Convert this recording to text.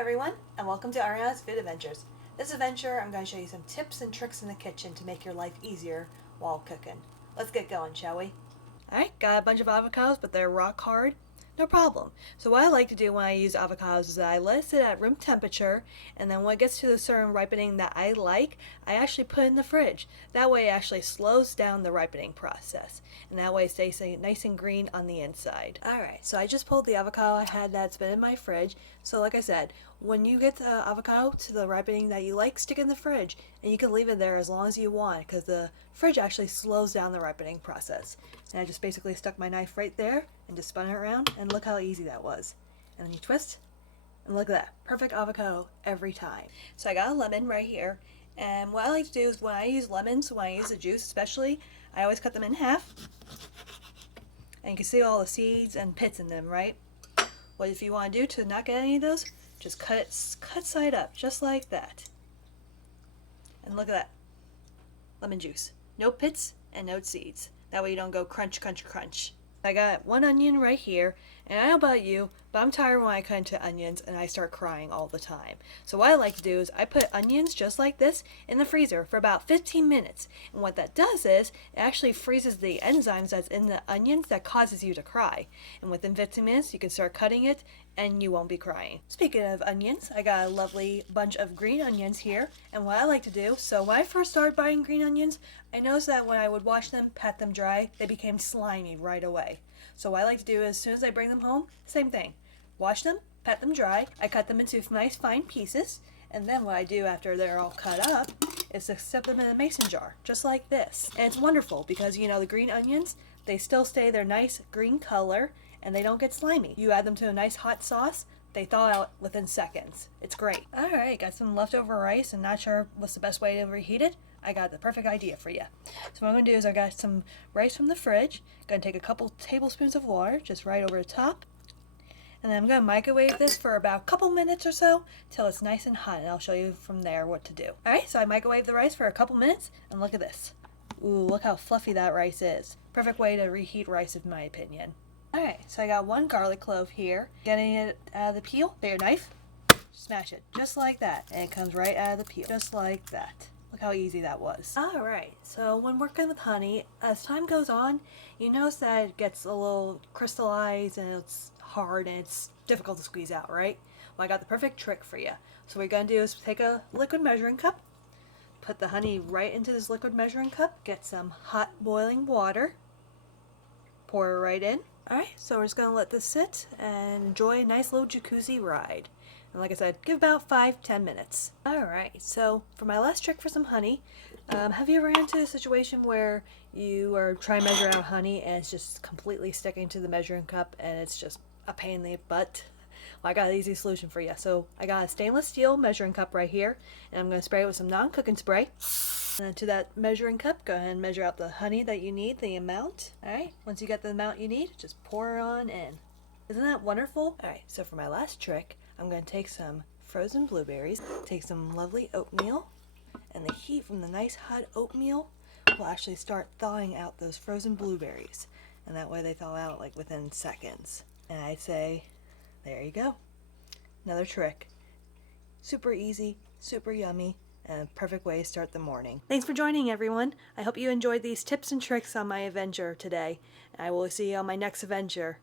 everyone, and welcome to Ariana's Food Adventures. This adventure, I'm going to show you some tips and tricks in the kitchen to make your life easier while cooking. Let's get going, shall we? Alright, got a bunch of avocados, but they're rock hard. No problem. So what I like to do when I use avocados is that I let it sit at room temperature, and then when it gets to a certain ripening that I like, I actually put it in the fridge. That way it actually slows down the ripening process, and that way it stays nice and green on the inside. Alright, so I just pulled the avocado I had that's been in my fridge. So like I said, when you get the avocado to the ripening that you like, stick it in the fridge, and you can leave it there as long as you want because the fridge actually slows down the ripening process. And I just basically stuck my knife right there and just spun it around, and look how easy that was. And then you twist, and look at that, perfect avocado every time. So I got a lemon right here, and what I like to do is when I use lemons, when I use the juice especially, I always cut them in half, and you can see all the seeds and pits in them, right? What if you want to do to not get any of those, just cut side up, just like that. And look at that, lemon juice. No pits and no seeds. That way you don't go crunch, crunch, crunch. I got one onion right here, and I don't know about you, but I'm tired when I cut into onions and I start crying all the time. So what I like to do is I put onions just like this in the freezer for about 15 minutes. And what that does is it actually freezes the enzymes that's in the onions that causes you to cry. And within 15 minutes you can start cutting it and you won't be crying. Speaking of onions, I got a lovely bunch of green onions here. And what I like to do, so when I first started buying green onions, I noticed that when I would wash them, pat them dry, they became slimy right away. So what I like to do is, as soon as I bring them home, same thing. Wash them, pat them dry, I cut them into nice fine pieces, and then what I do after they're all cut up is to set them in a mason jar, just like this. And it's wonderful because, you know, the green onions, they still stay their nice green color and they don't get slimy. You add them to a nice hot sauce, they thaw out within seconds. It's great. Alright, got some leftover rice and not sure what's the best way to reheat it. I got the perfect idea for you. So what I'm going to do is I got some rice from the fridge. Going to take a couple tablespoons of water, just right over the top. And then I'm going to microwave this for about a couple minutes or so till it's nice and hot, and I'll show you from there what to do. Alright, so I microwave the rice for a couple minutes, and look at this. Ooh, look how fluffy that rice is. Perfect way to reheat rice in my opinion. Alright, so I got one garlic clove here. Getting it out of the peel, take your knife, smash it, just like that. And it comes right out of the peel, just like that. Look how easy that was. Alright, so when working with honey, as time goes on, you notice that it gets a little crystallized and it's hard and it's difficult to squeeze out, right? Well, I got the perfect trick for you. So what you're going to do is take a liquid measuring cup, put the honey right into this liquid measuring cup, get some hot boiling water, pour it right in. Alright, so we're just going to let this sit and enjoy a nice little jacuzzi ride. And like I said, give about 5-10 minutes. Alright, so for my last trick for some honey, have you ever ran into a situation where you are trying to measure out honey and it's just completely sticking to the measuring cup and it's just a pain in the butt? Well, I got an easy solution for you. So I got a stainless steel measuring cup right here, and I'm going to spray it with some non-cooking spray. And then to that measuring cup, go ahead and measure out the honey that you need, the amount. Alright, once you get the amount you need, just pour it on in. Isn't that wonderful? Alright, so for my last trick, I'm going to take some frozen blueberries, take some lovely oatmeal, and the heat from the nice hot oatmeal will actually start thawing out those frozen blueberries. And that way they thaw out like within seconds. And I'd say, there you go. Another trick. Super easy, super yummy, and a perfect way to start the morning. Thanks for joining, everyone. I hope you enjoyed these tips and tricks on my adventure today. I will see you on my next adventure.